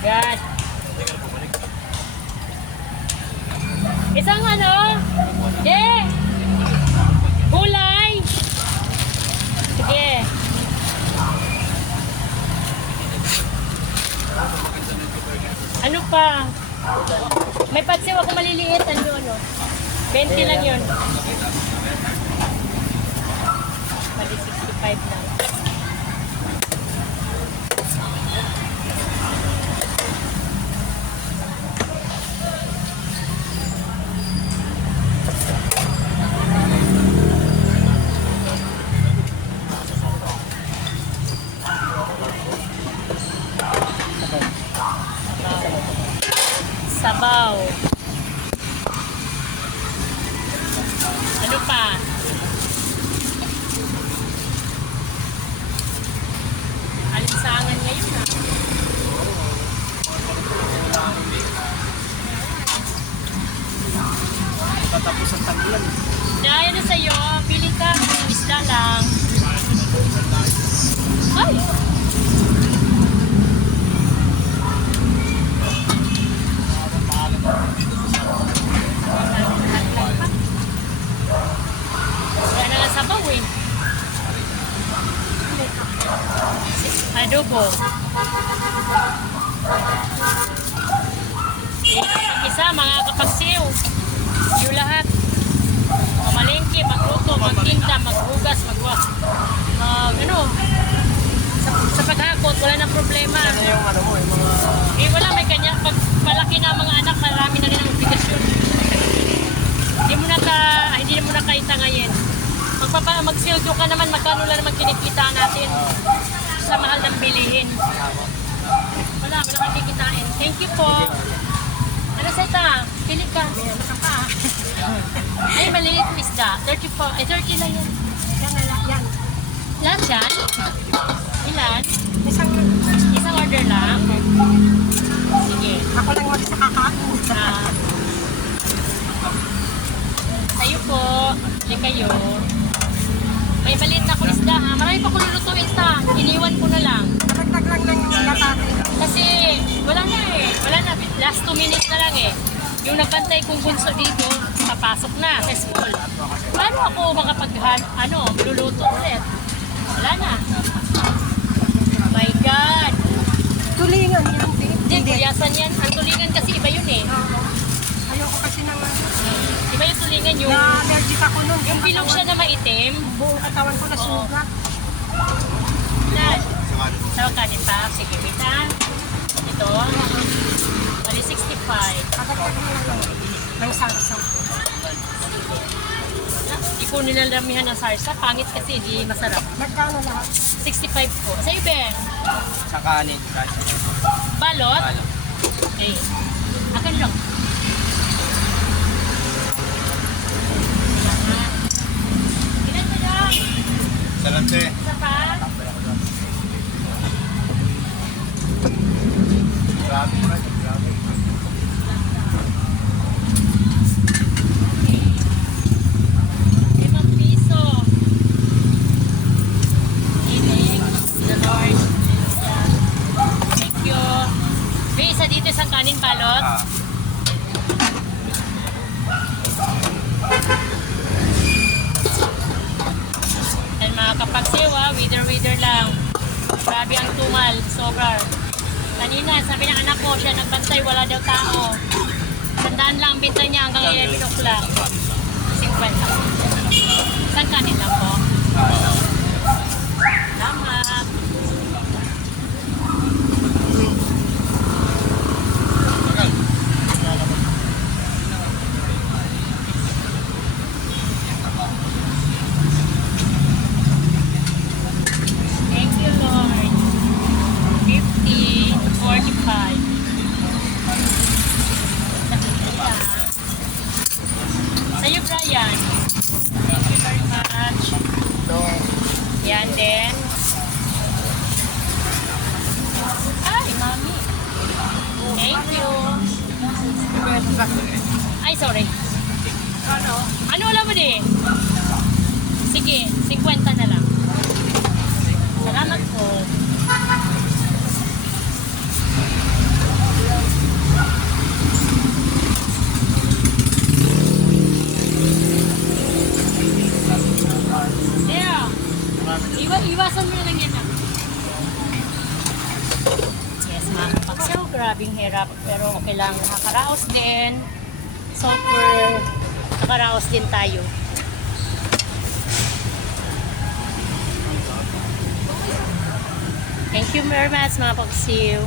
God. Isang ano? De! Gulay! Sige. Ano pa? May patsiw ako maliliit. Ano, ano? 20 lang yun. Mali 65 lang. Sabaw. Ano pa? Alinsangan ngayon ah. Patapos ang taglan. Dahil na sa'yo, pili ka, isda lang. Ay! Wala sabaw eh. Adobo. Eh, Isa, mga kapagsiw. Yung lahat. Mamalengke, magluto, magtinda, maghugas, magwa. Mag, ano, sa, sa paghakot, wala nang problema. Ano yung ano mo, yung mga... Eh, wala, may kanya. Pag malaki na ang mga anak, marami na rin ang obligasyon. Hindi mo na ka, hindi mo na kaita ngayon. Magpapa, magsildo ka naman, magkano lang naman kinikita natin sa mahal ng bilihin. Wala, wala kang kikitain. Thank you po. Ano sa ita? Pili ka. Ano ka pa? Ay, maliit na isda. 34. Ay, 30 lang yan. Yan yan. Lahat yan? Ilan? Isang, Isang order lang? Sige. ako lang wala sa kakain. Ah. Tayo po. Hindi kayo. May maliit na akong isda ha. Marami pa ko lulutuin sa. Iniwan ko na lang. Dagdag lang ng latake. Kasi wala na eh. Wala na. Last 2 minutes na lang eh. Yung nagbantay kong bunso dito, papasok na sa school. Paano ako makapag ano, luluto ulit? Wala na. My God. Tulingan yan. Hindi, kuyasan yan. Ang tulingan kasi iba yun eh. Ayoko kasi ng yung tulingan yung... Na-allergic ako nun. Yung bilog siya na maitim. Buong katawan ko na sugat. Na, sa kanin pa. Sige, wait ha. Ito. Bali 65. Kadagdag mo lang lang. Ng salsa. Hindi ko nilalamihan ng sarsa. Pangit kasi, di masarap. Magkano lahat? 65 po. Sa ibe, Sa kanin. balot. Okay. Akin lang. Ilan mo lang? Salante. Isa pa? Grabe mo grabe. Limang piso. Iling. The Lord. Hallelujah. Thank you. Be, isa dito isang Ah. And mga kapagsewa, wither-wither lang. Grabe ang tumal, sobra. Kanina, sabi ng anak ko, siya nagbantay, wala daw tao. Sandaan lang ang binta niya hanggang 11 o'clock. 50. Isang kanin lang po. Salamat. Thank you, Lord. 50 to 45. Sa'yo, Brian. Thank you very much. Yan din. Ay, mami. Thank you. Ay, sorry. Ano? Ano wala mo di? Sige, 50 na lang. Salamat po. Iwa, iwasan mo na lang yan. Yes, mga kapaksaw, grabing hirap. Pero okay lang, nakakaraos din. Software, nakaraos din tayo. Thank you very much mga paksiw.